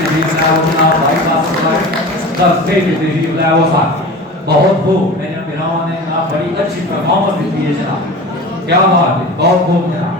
तशरीफ लाया हो जनाब भाई कासिम साहब, सब स्टेज पे तशरीफ लाया हो साहब। बहुत खूब, मेरे पिराओं ने ना बड़ी अच्छी परफॉर्मेंस दी है जनाब, क्या बात है, बहुत खूब जनाब।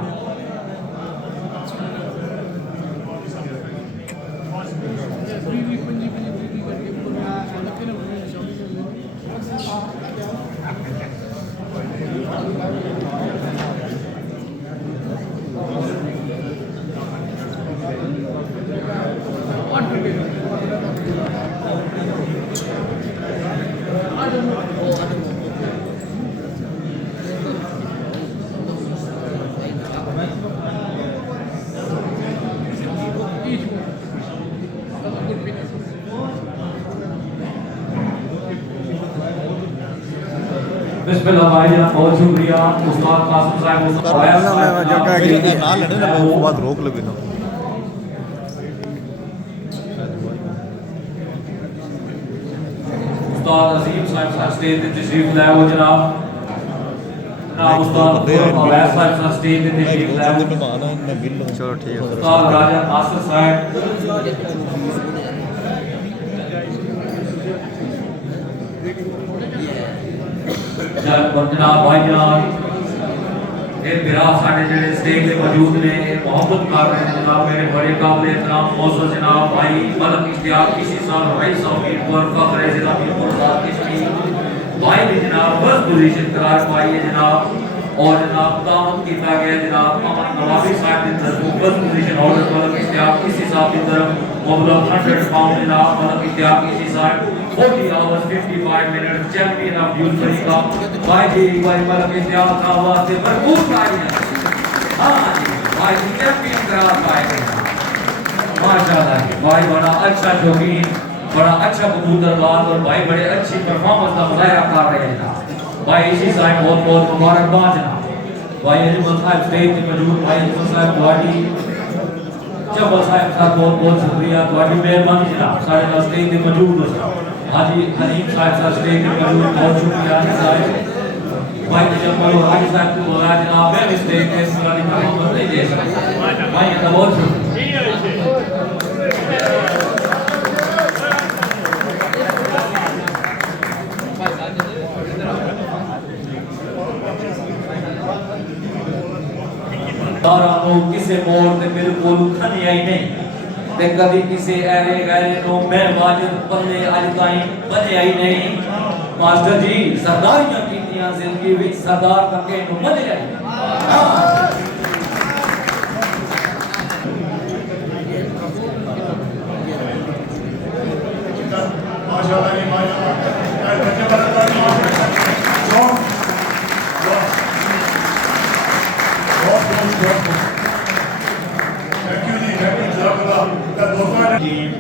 बिस्मिल्लाह भाईजान, बहुत शुक्रिया उस्ताद कासिम साहब, उस्ताद ना लेने ना वो बात रोक लगी ना। उस्ताद अजीम साहब स्टेज पे तशरीफ लाया हो जनाब। जनाब उस्ताद अवैस साहब स्टेज पे तशरीफ लाया हो। चलो ठीक है। उस्ताद राजा नासिर साहब, जनाब भाईजान ये मेरा साढ़े जेडे स्टेज पे मौजूद ने मोहब्बत कर रहे हैं जनाब, मेरे बड़े काबिल एहतराम मौजूद जनाब भाई मलक इश्तियाक किसी साल रईस ऑफिस पर फखर जिला मीरपुर साहब किसी भाई ने जनाब फर्स्ट पोजीशन करार पाई है जनाब, और जनाब दामन किया गया जनाब अमन नवाबी साहब की तरफ first position order Malik Ishtiaq किसी साहब की तरफ मुबलग 100 पाउंड जनाब मलक इश्तियाक किसी साहब 40 hours 55 minutes champion of university का भाई जी भाई मलक इश्तियाक का वास्ते भरपूर तालियां। हां जी भाई जी चैंपियन करार पाए माशाल्लाह जी, भाई बड़ा अच्छा शौकीन, बड़ा अच्छा कबूतरबाज और भाई बड़े अच्छी परफॉर्मेंस का मुजाहरा कर रहे हैं जनाब। भाई इसी साहब बहुत बहुत मुबारकबाद जनाब। भाई अजमल साहब स्टेज पे मौजूद, भाई अजमल साहब वाडी चब्बल साहब साहब बहुत बहुत शुक्रिया, तुम्हारी मेहरबानी जनाब सारे स्टेज पे मौजूद हो साहब। हाजी हनीम साहब स्टेज पे मौजूद, बहुत शुक्रिया साहब। भाई जब्बल और हाजी साहब को बोला जनाब मैं स्टेज पे इस तरह की परफॉर्मेंस नहीं दे सकता, भाई ये तो बहुत शुक्रिया। तारा नो किसे मोड़ ते बिल्कुल खनिया ही नहीं ते कभी किसे ऐरे गैरे नो मैं वाजिद पल्ले अज ताई बने ही नहीं। मास्टर जी सरदारियां कीतियां जिंदगी विच सरदार कके नो बने आई। माशाल्लाह जी माशाल्लाह बच्चे बड़ा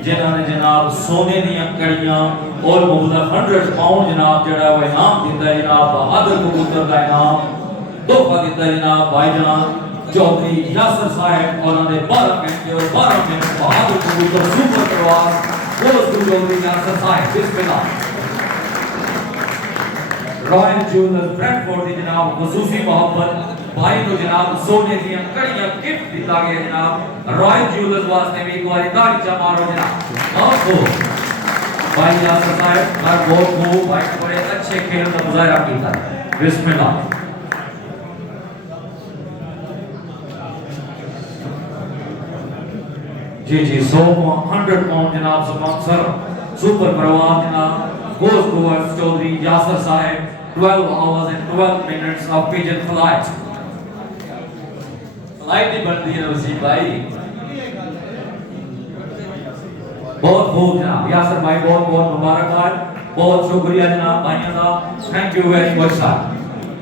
जिन्होंने जनाब सोने दी कड़ियां और मुबलग 100 पाउंड जनाब जड़ा वो इनाम दिता है जनाब बहादुर कबूतर का इनाम तोहफा दिता है जनाब भाईजान चौधरी यासर साहब और उन्होंने 12 घंटे और 12 मिनट बहादुर कबूतर सुपर प्रवास वो चौधरी यासर साहब बिस्मिल्लाह। रॉयल ज्वेलर्स ब्रैडफोर्ड की जनाब खसूसी मोहब्बत भाई तो जनाब सोने दी कड़ियां गिफ्ट दिता गया जनाब रॉयल ज्वेलर्स वास्ते भी एक बार ताली चा मारो जनाब। बहुत खूब भाई यासर साहब हर बहुत खूब भाई बड़े अच्छे खेल का मुजाहरा किया बिस्मिल्लाह। जी जी 100 पाउंड जनाब स्पॉन्सर सुपर परवान जनाब goes towards चौधरी यासर साहब 12 hours and 12 minutes of pigeon flight नहीं बनती है उसी भाई। बहुत खूब जनाब यासर भाई बहुत बहुत मुबारकबाद, बहुत शुक्रिया जनाब भाइयों का, thank you very much sir.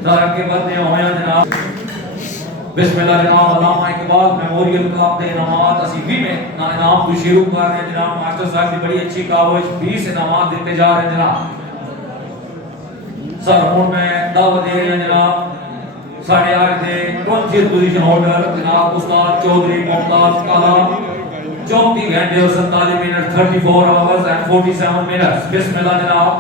Sir के बदले होया जनाब बिस्मिल्लाह जनाब अल्लामा इकबाल मेमोरियल कप दे इनामात असी भी में ना इनाम को शुरू कर रहे हैं जनाब। मास्टर साहब की बड़ी अच्छी काविश 20 इनामात देते जा रहे हैं जनाब। सर हुन मैं दावत दे रहे हैं जनाब साढ़े आठ थे 20th पोजीशन होल्डर जनाब उस्ताद चौधरी मुमताज काला 34 घंटे और 47 मिनट 34 आवर्स एंड 47 मिनट्स बिस्मिल्लाह जनाब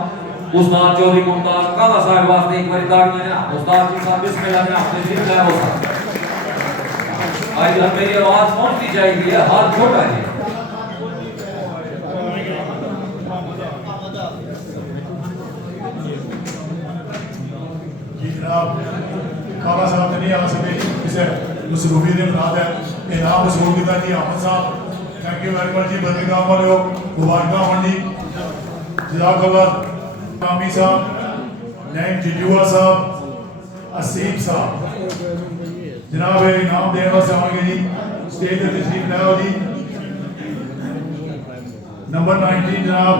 उस्ताद चौधरी मुमताज काला साहब वास्ते एक बार तालियां जनाब। उस्ताद जी साहब बिस्मिल्लाह जनाब तशरीफ लाए हो सर। आज मेरी आवाज पहुंचनी चाहिए हाथ छोटा है जनाब खाला साहब ने नहीं आ सके किसी मसरूफी ने बना दिया इनाम वसूल किया जी अहमद साहब थैंक यू वेरी मच जी बर्मिंघम वाले मुबारक मंडी जज़ाकल्लाह कामी साहब नईम जिजुआ साहब असीम साहब जनाब इनाम देने वास्ते आएंगे जी स्टेज पर तशरीफ लाओ जी नंबर 19 जनाब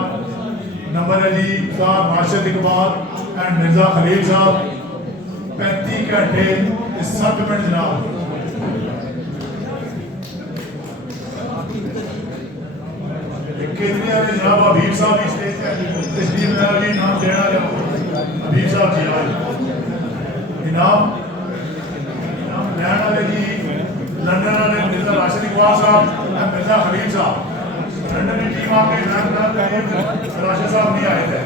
नंबर है जी साहब राशिद इकबाल एंड मिर्जा खलील साहब 35 घंटे 7 मिनट जनाब कितने वाले जनाब हबीब साहब इस स्टेज पे तशरीफ लाओ जी इनाम देना हबीब साहब जी आज इनाम लेने वाले जी लंदन वाले मिर्जा राशिद इकबाल साहब एंड मिर्जा खलील साहब लंदन की टीम आपके राशिद साहब नहीं आए थे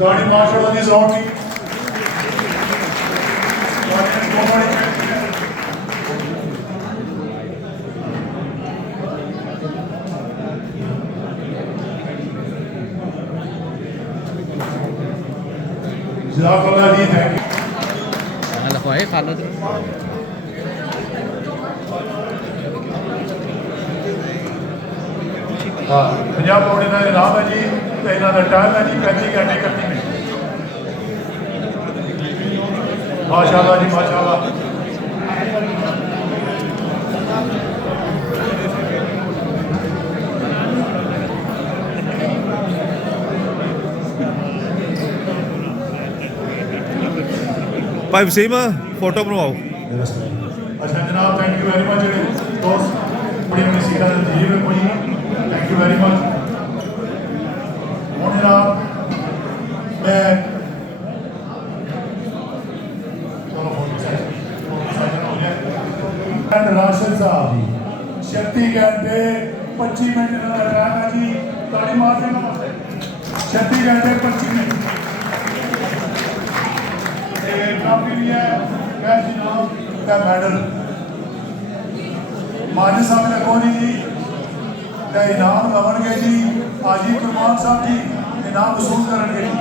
गाड़ी मार्शल जी सॉन्ग की जज़ाकल्लाह जी थैंक यू लखवाए खाना तो हाँ पंजाब पौड़े का इनाम है जी तो इन्हों का टाइम है जी 35 घंटे 31 मिनट माशाल्लाह जी माशाल्लाह भाई वसीम फोटो बनवाओ अच्छा जनाब थैंक यू वेरी मच दोस्त बड़ी बड़ी सीखा जी कोई थैंक यू वेरी मच हूँ जनाब मैं राशिद साहब जी 36 घंटे 25 मिनट इन्होंने टाइम है जी ताली मार देना 36 घंटे 25 मिनट काफी है कैश इनाम का मेडल माजी साहब ने कोनी जी का इनाम लवणगे जी आजी कुरबान साहब जी इनाम वसूल करेंगे जी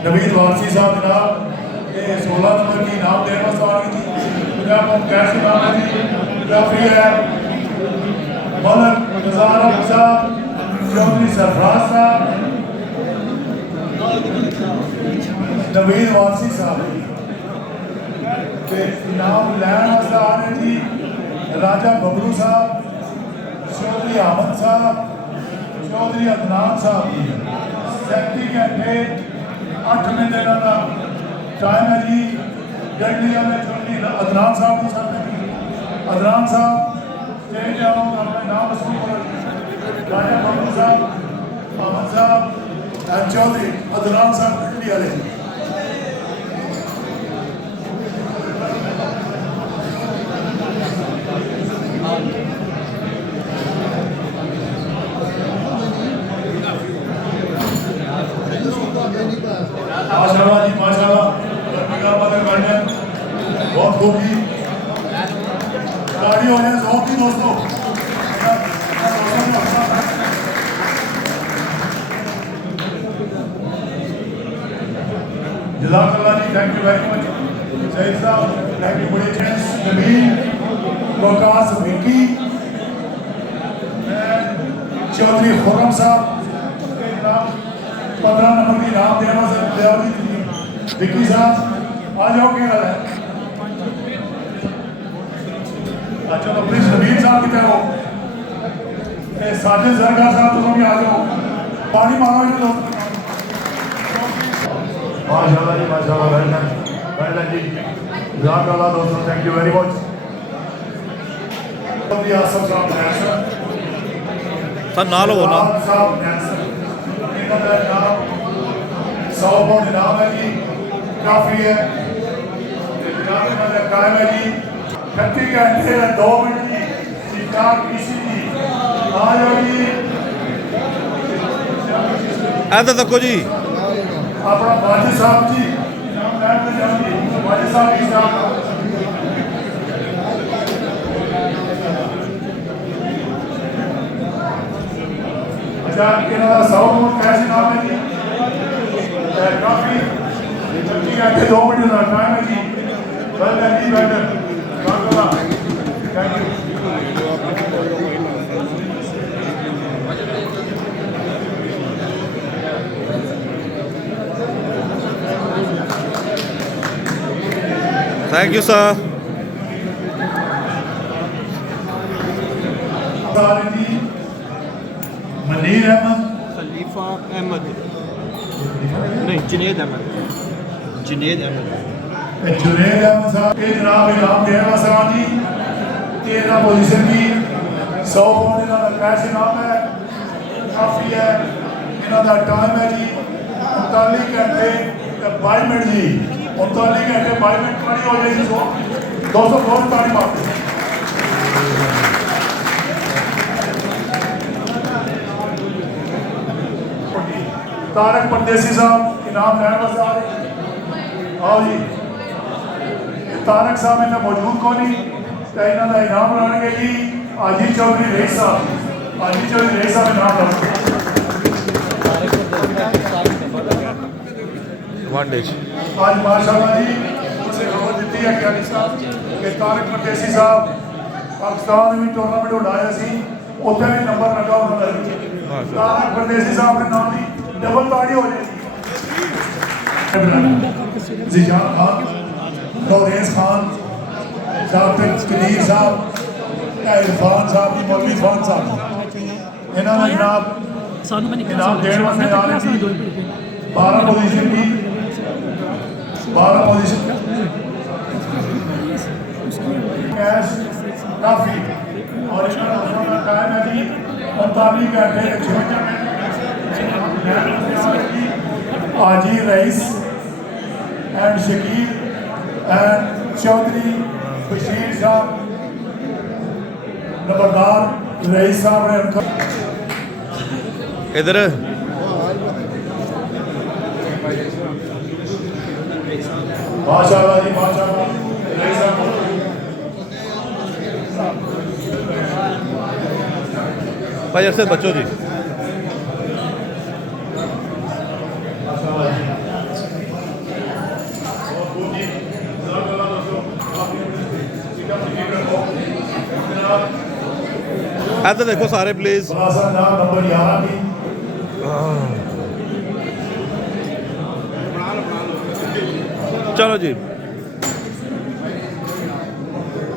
नवीद वारसी साहब जनाब ये 16 नंबर की इनाम देने वास्ते आ गई थी पंजाब हम कैसे नाम है जी काफी है मलक नज़ार साहब चौधरी सरफराज साहब नवीद वारसी साहब के इनाम लैन वास्ते आ रहे जी राजा बबलू साहब चौधरी अहमद साहब चौधरी अदनान साहब 37 घंटे 8 मिनट का टाइम है जी जल्दी चौधरी अदनान साहब के साथ अदनान साहब स्टेज आओ अपना नाम वसूल करो राजा बबलू साहब अहमद साहब एंड चौधरी अदनान साहब गंडी वाले माशाल्लाह जी माशाल्लाह बहुत खूब जी गाड़ी हो रहे हैं की दोस्तों जज़ाकल्लाह जी thank you very much Saeed साहब थैंक यू बड़े चेंस जमीन वकास विकी चौधरी खुर्रम साहब 15 नंबर की इनाम देना से विक्की साहब आ जाओ क्या है अच्छा तो प्लीज नवीन साहब की तरह साजिद जरगा साहब तुम भी आ जाओ पानी मारो इन लोग माशाल्लाह जी माशाल्लाह वेल जी जज़ाकल्लाह दोस्तों थैंक यू वेरी मच भी आसफ साहब नैसर सर नाल हो ना साहब नैसर इनका नाम 100 पाउंड इनाम है जी काफी है कायम है जी 36 घंटे 2 मिनट जी इश्तियाक किसी जी आ जाओ जी ਇੱਧਰ ਦੇਖੋ ਜੀ अपना वाजिद साहब जी नाम लैन में जाओ जी वाजिद साहब इश्तियाक अच्छा इन्हों का 100 वोट कैश नाम है जी काफी ठीक है 2 मिनट का टाइम है जी वेल डन जी well done thank you thank you sir सारे जी मनीर अहमद खलीफा अहमद नहीं जुनेद अहमद जुनेद अहमद जुनेद अहमद साहब ये जनाब इनाम देने वास्ते आए जी तेरा पोजीशन की 100 पौंड इन्हों का कैश इनाम है काफ़ी है इन्हों का टाइम है जी 39 घंटे 22 मिनट जी 39 घंटे 22 मिनट खड़ी हो जाएगी 200 बहुत ताली मारते हैं तारक परदेसी साहब इनाम लैन वास्ते आ रहे आओ जी तारक साहब इन्हें मौजूद को नहीं तो इन्हों का इनाम लाने जी आजिज चौधरी रईस साहब आजिज चौधरी रईस साहब इनाम लाने ਐਡਵਾਂਟੇਜ आज माशाल्लाह जी उसे खबर दी है क्या साहब कि तारक परदेसी साहब पाकिस्तान में टूर्नामेंट उड़ाया सी उत्थे भी नंबर लगा उन्होंने तारक परदेसी साहब के नाम की डबल ताड़ी हो जाएगी जिशान खान नौरेज खान जाफिर कदीर साहब इरफान साहब मौलवी खान साहब इन्होंने जनाब इनाम देने वास्ते आ रहे थे 12 पोजीशन की 12 पोजीशन कैश काफी और इन्होंने टाइम है जी 39 घंटे 56 मिनट आजी rice and Shakeel and Chaudhary Bashir साहब नंबरदार रईस साहब ने उनका इधर माशाल्लाह जी माशाल्लाह रईस साहब भाई ऐसे बच्चों जी ਇੱਧਰ ਦੇਖੋ ਸਾਰੇ ਪਲੀਜ਼ बड़ा नाम नंबर 11 की ਚਲੋ ਜੀ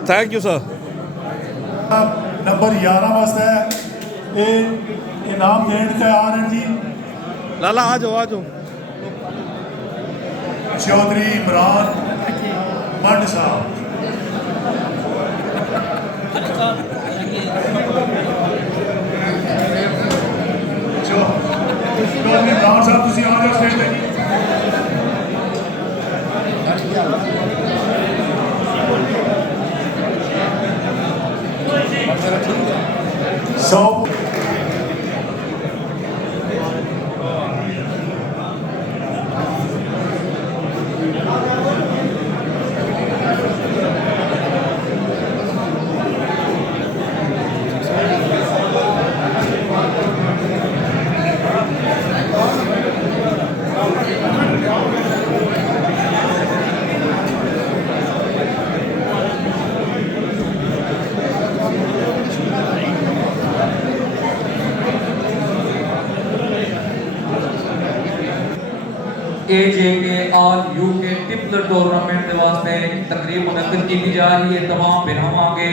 ਥੈਂਕ ਯੂ ਸਰ नंबर 11 वास्ते ये इनाम देने के आ रहे जी ਲਾਲਾ ਆ ਜਾਓ ਆ ਜਾਓ चौधरी इमरान मंड साहब चौधरी इमरान साहब तुसी आ जाओ स्टेज पे सौ AJKR UK टिपल टूर्नामेंट के वास्ते तकरीब मुनक्किद की जा रही है। तमाम बिरहमा के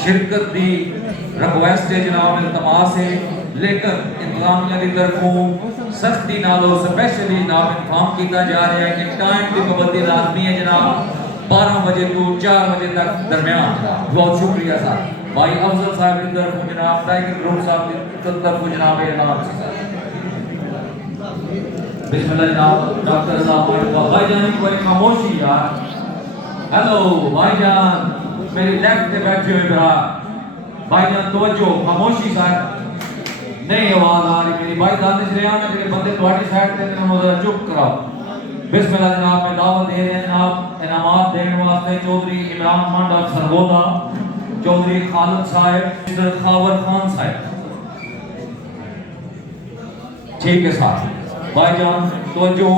शिरकत की रिक्वेस्ट है जनाब, इल्तमास है, लेकिन इंतजामिया की तरफों सख्ती नाल और स्पेशली जनाब इन्फॉर्म किया जा रहा है कि टाइम की पाबंदी लाजमी है जनाब, 12 बजे तो 4 बजे तक दरमियान। बहुत शुक्रिया साहब भाई अफजल साहब की तरफों जनाब, टाइगर ग्रुप साहब की तरफों जनाब ऐलान बिस्मिल्लाह जनाब। डॉक्टर साहब भाईजान की बड़ी खामोशी यार। हेलो भाईजान, मेरी लेफ्ट पे बैठे हुए भरा भाईजान तवज्जो खामोशी साहब नहीं आवाज आ रही मेरी भाई दानिश रियान के बंदे तुम्हारी साइड पे उन्होंने जरा चुप कराओ बिस्मिल्लाह जनाब मैं दावत दे रहे हैं जनाब इनामात देने वास्ते चौधरी इमरान मंडा सरगोदा चौधरी खालिद साहब मिस्टर खावर खान साहब ठीक है साहब भाईजान तवज्जो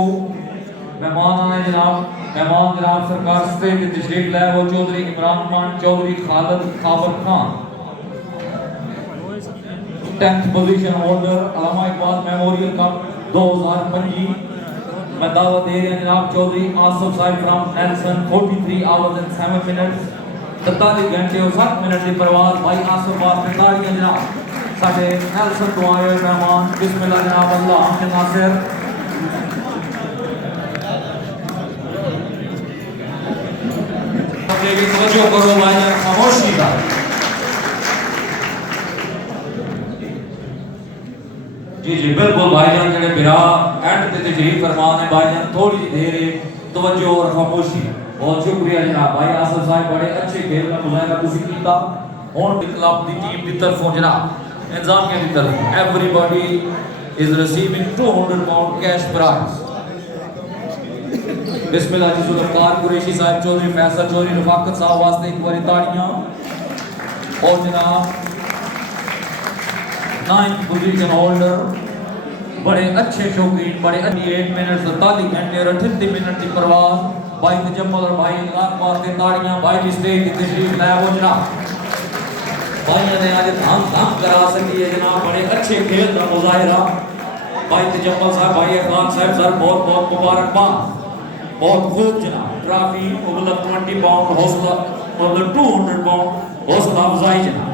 मेहमान आए जनाब मेहमान जनाब सरकार स्टेज की तशरीफ लाए वो Chaudhry Imran Mand Chaudhry Khalid Khawar Khan 10th position holder Allama Iqbal memorial cup 2025 मैं दावत दे रहे हैं जनाब चौधरी आसिफ साहब from Nelson 43 hours and 7 minutes 43 घंटे और 7 मिनट की परवाज भाई आसिफ वास्ते तालियां जनाब साडे नेल्सन तो आए मेहमान बिस्मिल्लाह जनाब अल्लाह हमद नासिर अपने की तवज्जो करो भाई खामोशी का जी जी बिल्कुल भाईजान जड़े बिरा एंड ते तशरीफ फरमान है भाईजान थोड़ी देर तवज्जो और खामोशी बहुत शुक्रिया जनाब भाई आसिफ साहब बड़े अच्छे खेल का मुजाहरा तुसी कीता हुन क्लब दी टीम दी तरफों जनाब इंतजामिया दी तरफ everybody is receiving 200 pound cash prize बिस्मिल्लाह जी जुल्फकार कुरैशी साहब चौधरी फैसल चौधरी रफाकत साहब वास्ते एक बारी ताड़ियां और जनाब 9th पोजीशन होल्डर बड़े अच्छे शौकीन बड़े 8 मिनट 47 घंटे और 38 मिनट की परवाज भाई तजम्मल और भाई इलाक वास्ते ताड़ियां भाई जी स्टेज की तशरीफ लाया वो जनाब भाइयों ने आज धाम करा सकी है जनाब बड़े अच्छे खेल का मुजाहिरा भाई तजम्मल साहब भाई इखलाक साहब सर बहुत बहुत मुबारकबाद बहुत खूब जनाब ट्रॉफी मतलब 20 पाउंड हौसला मतलब 200 पाउंड हौसला अफजाई जनाब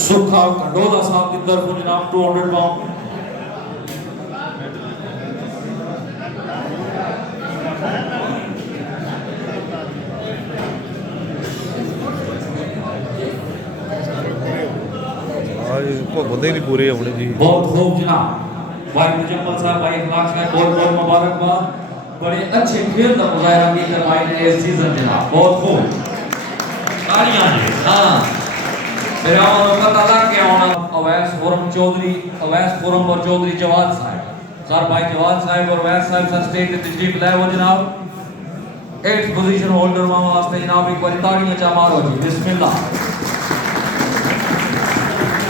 सुखा कंडोला साहब की तरफ जनाब 200 पाउंड आज को बंदे नहीं पूरे होने जी बहुत खूब जनाब भाई मुजम्मल साहब भाई इखलाक साहब बहुत बहुत मुबारकबाद बड़े अच्छे खेल का मुजाहिरा किया भाई ने इस सीजन जनाब बहुत खूब तालियां जी हां मेरा पता लग गया होना अवैस फोरम चौधरी अवैस फोरम और चौधरी जवाद साहब सर भाई जवाद साहब और अवैस साहब सर स्टेज की तशरीफ लाए वो जनाब 8th पोजीशन होल्डर वास्ते जनाब एक बार ताड़ियां चा मारो जी बिस्मिल्लाह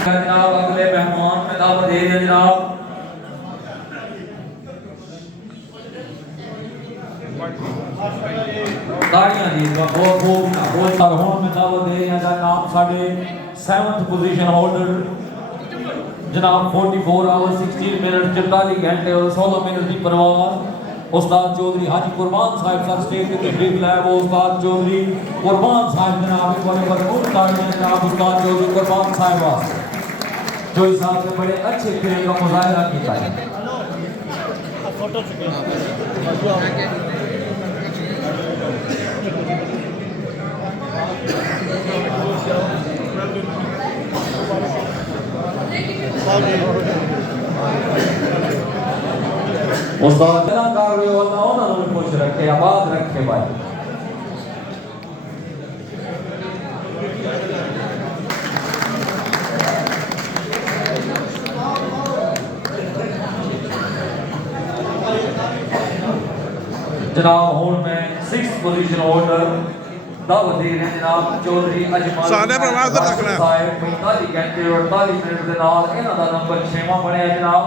जनाब अगले मेहमान में दावत दे दिया जनाब ताड़ियां जी बहुत खूब बहुत सार होने में दावत दे दिया जा नाम साडे 7th पोजीशन होल्डर जनाब 44 आवर्स 16 मिनट 44 घंटे और 16 मिनट की परवाज उस्ताद चौधरी हाजी कुर्बान साहब सर स्टेज की तशरीफ लाए वो उस्ताद चौधरी कुर्बान साहब जनाब एक बार भरपूर ताड़ियां जनाब उस्ताद चौधरी कुर्बान साहब वास्ते जो इस साल में बड़े अच्छे खेल का मुजाहिरा किया है उस्ताद जना कर रहे हो ना उन्होंने खुश रखे आबाद रखे भाई जनाब हुन में 6th पोजीशन होल्डर दावत दे रहे हैं जनाब चौधरी अजमल सारे प्रवास तक रखना साहब 45 घंटे और 48 मिनट के नाल इन्हां दा नंबर 6वां बनया जनाब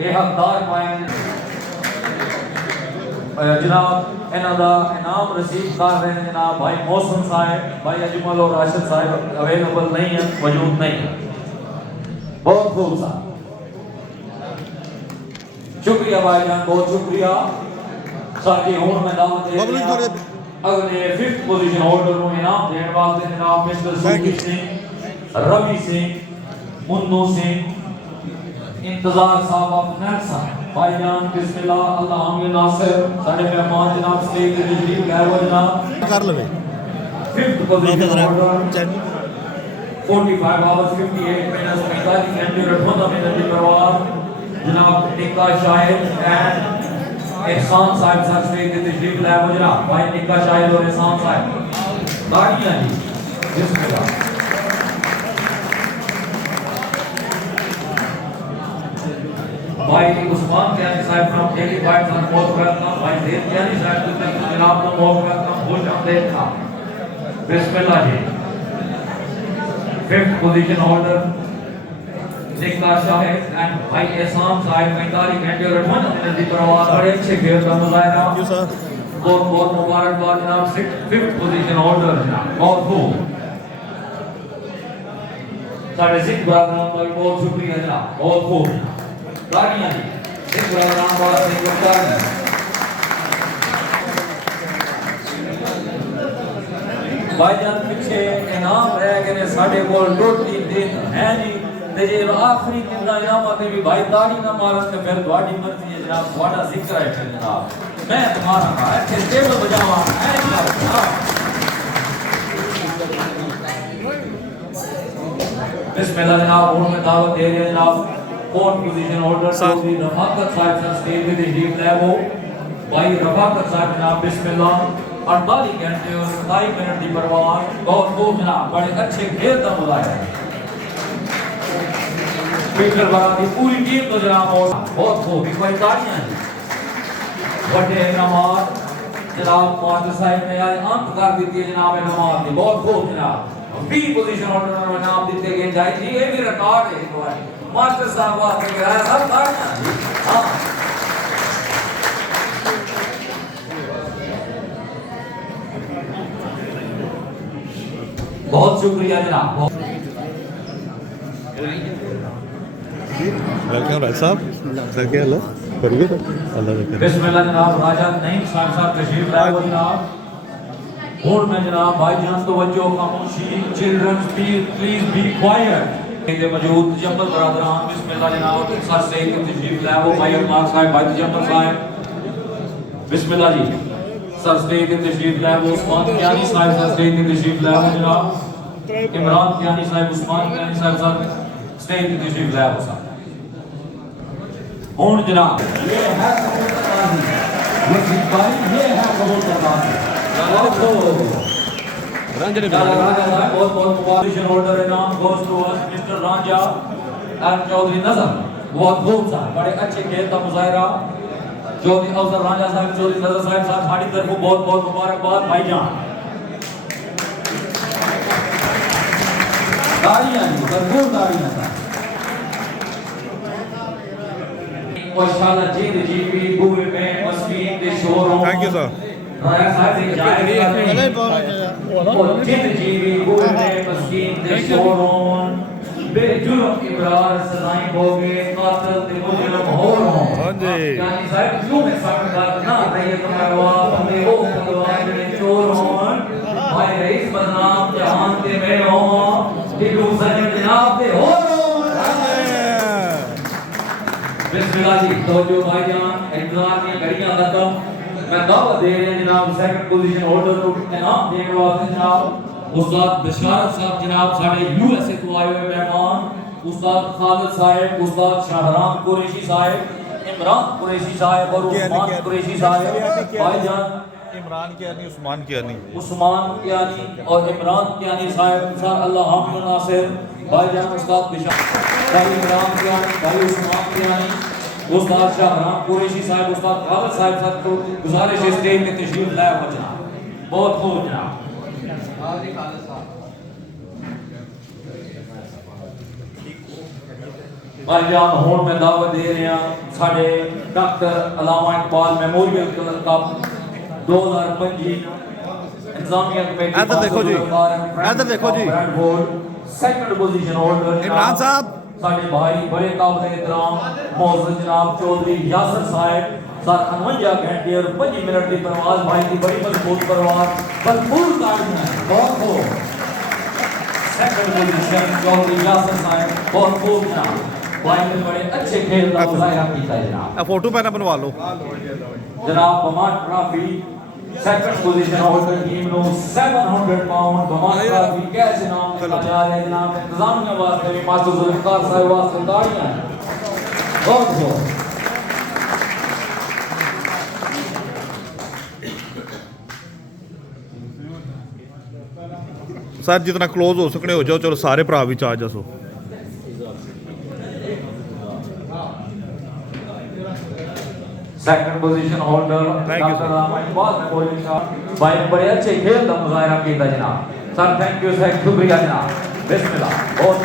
ये हकदार पाए जनाब इन्हां दा इनाम रिसीव कर रहे हैं जनाब भाई मौसम साहब भाई अजमल और राशिद साहब अवेलेबल नहीं है मौजूद नहीं है बहुत खूब साहब शुक्रिया भाईजान बहुत शुक्रिया साथी हुन मैं दावत दे रहा हूं अगले 5th पोजीशन होल्डर को इनाम देने वास्ते जनाब मिस्टर सुखी सिंह रवि सिंह मुन्नू सिंह इंतजार साहब अपने भाईजान बिस्मिल्लाह अल्लाह हमें नासिर साडे मेहमान जनाब स्टेज की तशरीफ लाए हो जनाब कर लवे 5th position holder 45 hours 58 minutes 45 घंटे और 18 मिनट की परवाज जनाब निका शाहिद एंड एहसान साहब सर स्टेज की तशरीफ लाए हो जनाब भाई निका शाहिद और एहसान साहब ताड़ियां जी बिस्मिल्लाह। भाई उस्मान कियानी साहब from daily fights on most welcome. भाई देव कियानी साहब की तरफ से जनाब को मोस्ट वेलकम, खुश आमदीद था। बिस्मिल्लाह जी। फिफ्थ पोजीशन होल्डर निका शाहिद एंड भाई एहसान साहब 45 घंटे और 58 मिनट की परवाज, बड़े अच्छे खेल का मुजाहिरा। Thank you sir. बहुत बहुत मुबारकबाद जनाब। फिफ्थ पोजीशन होल्डर जनाब, बहुत खूब। साढ़े सिख बरादरान का भी बहुत शुक्रिया जनाब, बहुत खूब। ताड़ियां जी सिख बरादरान वास्ते ताड़ियां। भाईजान पीछे इनाम रह गए साढ़े को 2-3 दिन है जी, ते जे आखिरी दिन का इनाम आते भी भाई ताड़ी ना मारन ते फिर ਤੁਹਾਡੀ मर्जी है जनाब, ਤੁਹਾਡਾ जिक्र है जनाब। मैं तुम्हारा का अच्छे टेबल बजावा है जनाब। बिस्मिल्लाह जनाब। और मैं दावत दे रहे जनाब fourth position holder Chaudhry Rafaqat साहब सर स्टेज पे तशरीफ लाए वो भाई रफाकत साहब जनाब। बिस्मिल्लाह। 48 घंटे और 27 मिनट की परवाज, बहुत खूब जनाब, बड़े अच्छे खेल का मुजाहिरा। पीटर बरा की पूरी टीम तो जनाब बहुत खूब। एक बार ताड़ियां बड़े इनामात जनाब मास्टर साहब ने आज अंत कर दी है जनाब इनामात की, बहुत खूब जनाब। 20 पोजीशन होल्डर को इनाम दिए गए जाए जी, ये भी रिकॉर्ड है। एक बार मास्टर साहब वास्ते कराया सब ताड़ियां जी। हां बहुत शुक्रिया जनाब। वेलकम राय साहब। सर क्या हाल है? बढ़िया सर, अल्लाह का करम। बिस्मिल्लाह जनाब। राजा नईम साहब तशरीफ लाए हो जनाब। और मैं जनाब भाईजान तवज्जो खामोशी, चिल्ड्रन प्लीज बी क्वाइट के मौजूद जम्मल बरादरान। बिस्मिल्लाह जनाब। सर से तशरीफ लाए हो भाई अल्लाह साहब, भाई जम्मल साहब। बिस्मिल्लाह जी। सर स्टेज पे तशरीफ लाए वो उस्मान कियानी साहब सर स्टेज पे तशरीफ लाए वो जनाब। इमरान कियानी साहब, उस्मान कियानी साहब सर स्टेज पे तशरीफ लाए वो सर। और जनाब ये है कबूतरबाजी, ये सिपाही ये है कबूतरबाजी। रंजन बहुत बहुत मुबारक। ऑर्डर इनाम goes to us mister Ranjha and Chaudhry Nazar. बहुत खूब साहब, बड़े अच्छे खेल का मुजाहिरा। चौधरी अफजल रांझा साहब, चौधरी नजर साहब साहब हमारी तरफ बहुत बहुत मुबारकबाद भाईजान। ताड़ियां जी, भरपूर ताड़ियां साहब। माशाल्लाह जीत जीवी पूरे में मस्कीन दे शोरों। Thank you sir. राया साहब ने जायज और जीत जीवी पूरे में मस्कीन दे शोरों। बेजुर्म इब्रार सदाई होगे कातिल ते मुजरिम हो रहो। हां जी। यानी साहब क्यों में सकता ना रही तुम्हारा हमें वो भगवान ने चोर हो। भाई रईस बदनाम जहान के में हो कि दूसरे जनाब दे हो। बिस्मिल्लाह जी। तो जो भाईजान इंतजार की घड़ियां खत्म, मैं दावत दे रहे जनाब सेकंड पोजीशन होल्डर को इनाम देने वास्ते जनाब उस्ताद बशारत साहब जनाब साढ़े यूएसए तो आए हुए मेहमान, उस्ताद खालिद साहब, उस्ताद शाहराम कुरैशी साहब, इमरान कुरैशी साहब और उस्मान कुरैशी साहब। भाईजान इमरान कियानी, उस्मान कियानी, उस्मान कियानी और इमरान कियानी साहब सर अल्लाह हामिद नासिर। भाईजान उस्ताद बशारत भाई इमरान कियानी, भाई उस्मान कियानी, उस्ताद शाहराम कुरैशी साहब, उस्ताद खालिद साहब सर को गुजारिश है स्टेज पे तशरीफ लाया हो जनाब। बहुत खूब जनाब। भाईजान हुण मैं दावत दे रहे हैं साढ़े doctor Allama Iqbal memorial cup 2025 इंतजामिया कमेटी। इधर देखो जी, इधर देखो जी। सेकंड पोजीशन होल्डर इमरान साहब साढ़े भाई बड़े काबिल एहतराम मौजूद जनाब चौधरी यासर साहब सर 49 घंटे और 5 मिनट की परवाज। भाई की बड़ी मजबूत परवाज, भरपूर ताड़ियां। बहुत खूब। सेकंड पोजीशन चौधरी यासर साहब, बहुत खूब जनाब। भाई ने बड़े अच्छे खेल का मुजाहिरा किया जनाब। फोटो पैना बनवा लो जनाब। बमान trophy second position holder team नो 700 पाउंड बमान ट्रॉफी कैश इनाम दिया जा रहा है जनाब। इंतजामिया वास्ते भी मास्टर जुल्फकार साहब वास्ते ताड़ियां। बहुत बहुत सर जितना क्लोज हो सकने हो जाओ, चलो सारे भरा भी चार्ज दसो। Second position holder Thank you, doctor रामा इकबाल मेमोरियल का भाई बड़े अच्छे खेल का मुजाहरा किया जनाब। सर थैंक यू सर, शुक्रिया जनाब। बिस्मिल्लाह, बहुत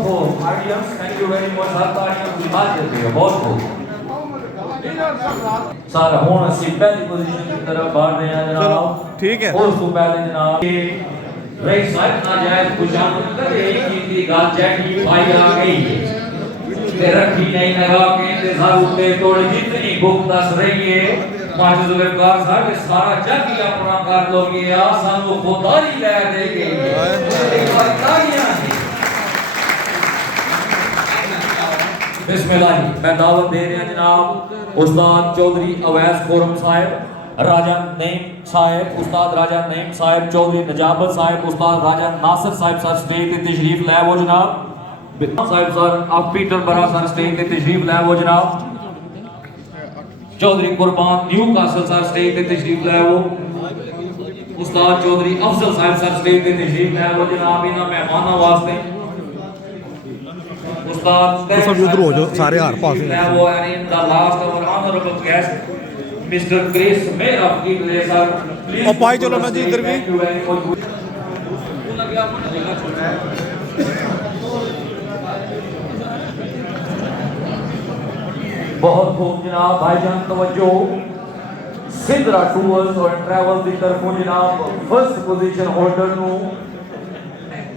खूब audience, thank you very much. हर तालियां की बात देते हो, बहुत खूब सर। हुन ਅਸੀਂ पहली पोजीशन की तरफ बढ़ रहे हैं जनाब। चलो, ठीक है। उस तो पहले जनाब रही साहब नाजायज खुशामद करे की गल चैटी भाई आ गई है ते रखी नहीं लगा के इंतजार उठे तोड़े जितनी भूख दस रही है माजिद जुल्फकार साहब सारा जग ही अपना कर लोगे आ सानू खुदारी ले देगे। एक बार तालियां बिस्मिल्लाह। मैं दावत दे रहा जनाब उस्ताद चौधरी अवैस खुरम साहब, राजा नईम साहब, उस्ताद राजा नईम साहब, चौधरी नजाबत साहब, उस्ताद राजा नासिर साहब सर स्टेज ते तशरीफ लै वो जनाब। साहब सर आप पीटर बरा सर स्टेज ते तशरीफ लै वो जनाब। चौधरी कुर्बान न्यू कासल सर स्टेज ते तशरीफ लै वो। उस्ताद चौधरी अफजल साहब सर स्टेज ते तशरीफ लै वो जनाब। इन्हां मेहमानां वास्ते उस्ताद तो सब उधर हो जाओ, सारे हार पास हैं। लै वो एंड द लास्ट और honourable guest mister grace mayor of the place sir please. और पाई चलो ना जी इधर भी। बहुत खूब जनाब भाईजान तवज्जो। सिंधरा टूर्स और ट्रैवल की तरफों जनाब फर्स्ट पोजीशन होल्डर नु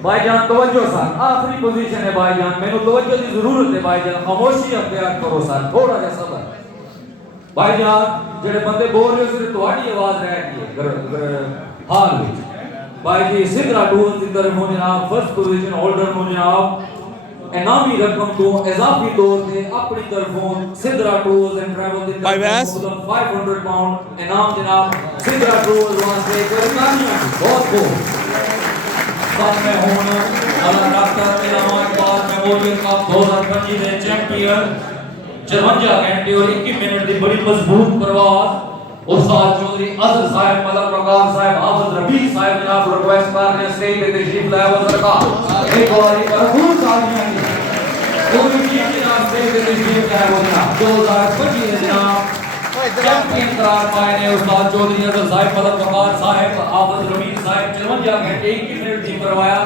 भाईजान तवज्जो सर। आखिरी पोजीशन है भाईजान, मेनू तवज्जो की जरूरत है भाईजान, खामोशी अख्तियार करो सर, थोड़ा सा सबर। भाईजान जेडे बंदे बोल रहे हो सिर्फ तुम्हारी आवाज रह गई है हाल में। भाई जी सिंधरा टूर्स की तरफों जनाब फर्स्ट पोजीशन होल्डर नु जनाब इनामी रकम तो इजाफी तौर पे अपनी तरफों सिंधरा टूर्स एंड ट्रैवल की भाई वैस 500 पाउंड इनाम जनाब सिंधरा टूर्स वास्ते करतानियां बहुत खूब। साथ में होना अल्लाह डॉक्टर रामा इकबाल मेमोरियल कप 2025 के चैंपियन 54 घंटे और 21 मिनट की बड़ी मजबूत प्रवास उस्ताद चौधरी अजहर साहब, मलक प्रकार साहब, हाफिज रबी साहब जनाब रिक्वेस्ट कर रहे हैं स्टेज पे तशरीफ लाए वो सरकार एक बार भरपूर तालियां दी। पूरी टीम जनाब स्टेज पे तशरीफ लाए वो जनाब 2025 में जनाब चैंपियन करार पाए ने उस्ताद चौधरी अजहर साहब, मलक प्रकार साहब, हाफिज रबी साहब 54 घंटे 21 मिनट जी करवाया।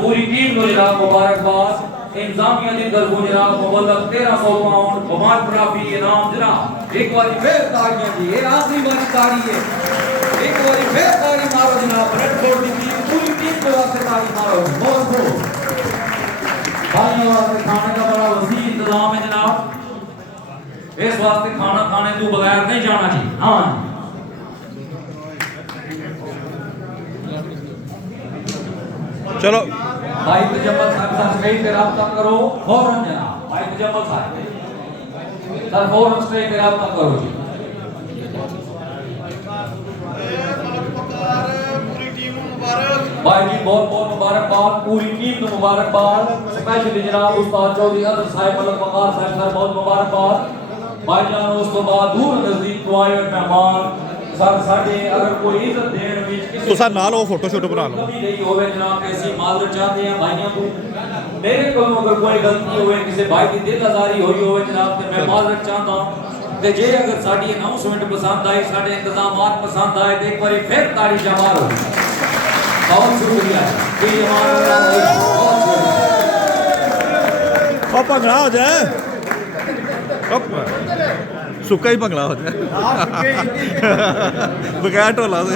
पूरी टीम को जनाब मुबारकबाद। इंतजामिया की तरफों जनाब मुबल्लग 1300 पाउंड बमान ट्रॉफी इनाम जनाब। एक बार फिर तालियां जी, ये आखिरी बार ताली है, एक बार फिर ताली मारो जनाब। रेडफोर्ड की टीम पूरी टीम के वास्ते ताली मारो बहुत खूब। भाइयों वास्ते खाने का बड़ा वसी इंतजाम है जनाब, इस वास्ते खाना खाने तो बगैर नहीं जाना जी। हाँ चलो भाई तजम्मल साहब सर स्टेज पे राब्ता करो फौरन जनाब। भाई तजम्मल साहब सर फौरन स्टेज पे राब्ता करो जी। भाई जी बहुत बहुत मुबारकबाद, पूरी टीम को मुबारकबाद। स्पेशली जनाब उस्ताद चौधरी अजहर साहब, मलक वकार साहब सर बहुत मुबारकबाद। भाई जान उस तो बाद दूर नजदीक तो आए मेहमान सर साडे अगर कोई इज्जत देने विच किसी तो सर नाल वो फोटो शोटो बना लो। कभी नहीं होवे जनाब, ऐसी माजरत चाहते हैं भाइयों को। मेरे को अगर कोई गलती होवे किसी भाई की दिल आजारी हुई होवे जनाब ते मैं माजरत चाहता हूं। ते जे अगर साडी अनाउंसमेंट पसंद आई, साडे इंतजामात पसंद आए तो एक बार फिर ताली जमारो। बहुत शुक्रिया कि हमारा बहुत शुक्रिया। अब भंगड़ा हो जाए, अब सुक्का ही भंगड़ा हो जाए बगैर ढोला से।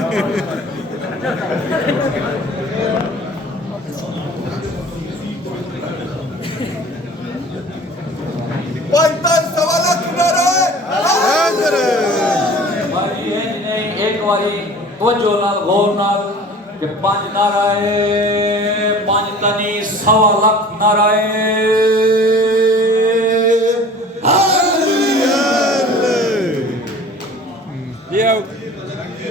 एक बारी तवज्जो नाल गौर नाल कि 5 नाराए 5 तनी 1.25 लाख नाराए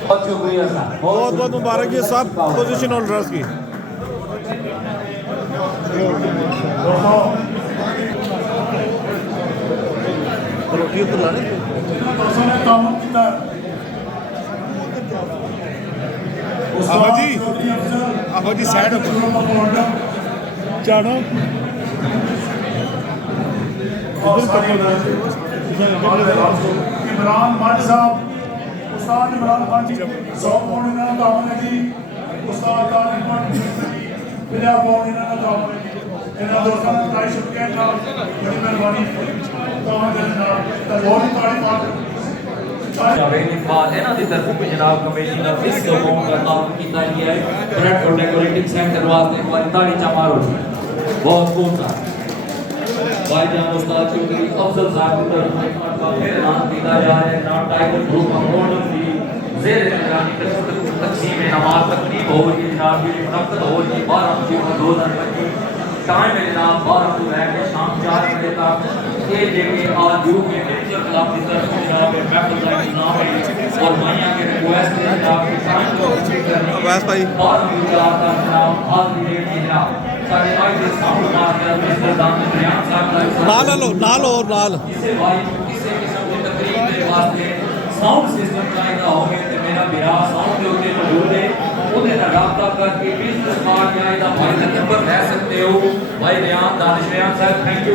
बहुत शुक्रिया सर, बहुत बहुत मुबारक ये सब पोजीशन होल्डर्स की। रोटी तो लाने काम किया अहमद जी, आहो जी साइड हो चाड़ो इमरान मट साहब उस्ताद इमरान खान जी 100 पौंड इन्होंने काम है जी उस्ताद तारिक मट 50 पौंड इन्होंने काम है जी इन्होंने दोस्तों का बड़ा शुक्रिया जनाब बड़ी मेहरबानी काम है जनाब बहुत ही तारीफ बाद ਇਹਨਾਂ ਦੀ ਤਰਫੋਂ ਵੀ ਜਨਾਬ ਕਮੇਟੀ ਦਾ ਇਸ ਲੋਗੋਂ ਦਾ ਨਾਮ ਕੀਤਾ ਗਿਆ ਹੈ ਬ੍ਰੈਡ ਔਰ ਡੈਕੋਰੇਟਿੰਗ ਸੈਂਟਰ ਵਾਸਤੇ ਇੱਕ ਵਾਰੀ ਤਾੜੀ ਚਾ ਮਾਰੋ ਬਹੁਤ ਬਹੁਤ भाईजान उस्ताद चौधरी अफजल साहब की तरफ से एक मरतबा फिर ऐलान किया जा रहा है जनाब टाइगर ग्रुप ऑफ मॉडल की ज़ेर निगरानी तकसीम नमाज तकरीब होगी जनाब की मुनक्कद होगी 12 जून 2025 टाइम है जनाब 12 से लेकर शाम 4 बजे तक ये जगह आज यूके मिनिस्टर क्लब की तरफ से जनाब महफिल का इंतजाम है और माया के रिक्वेस्ट है जनाब की टाइम को करनी बस भाई 12 विचार का जनाब हाजिर है जनाब सारे आज के सामने मार मिस्टर दान बयान साहब लाल और लाल जिसे भाई किसी किस्म की तकरीब के वास्ते साउंड सिस्टम चाहिए होवे ते मेरा बिरा साउंड के उत्ते मौजूद है ਉਹਦੇ ਨਾਲ ਰਾਬਤਾ ਕਰਕੇ ਬਿਜ਼ਨਸ ਮਾਰ ਜਾਏਗਾ ਭਾਈ ਦਾ ਨੰਬਰ ਲੈ सकते हो भाई रियान दानिश रियान साहब थैंक यू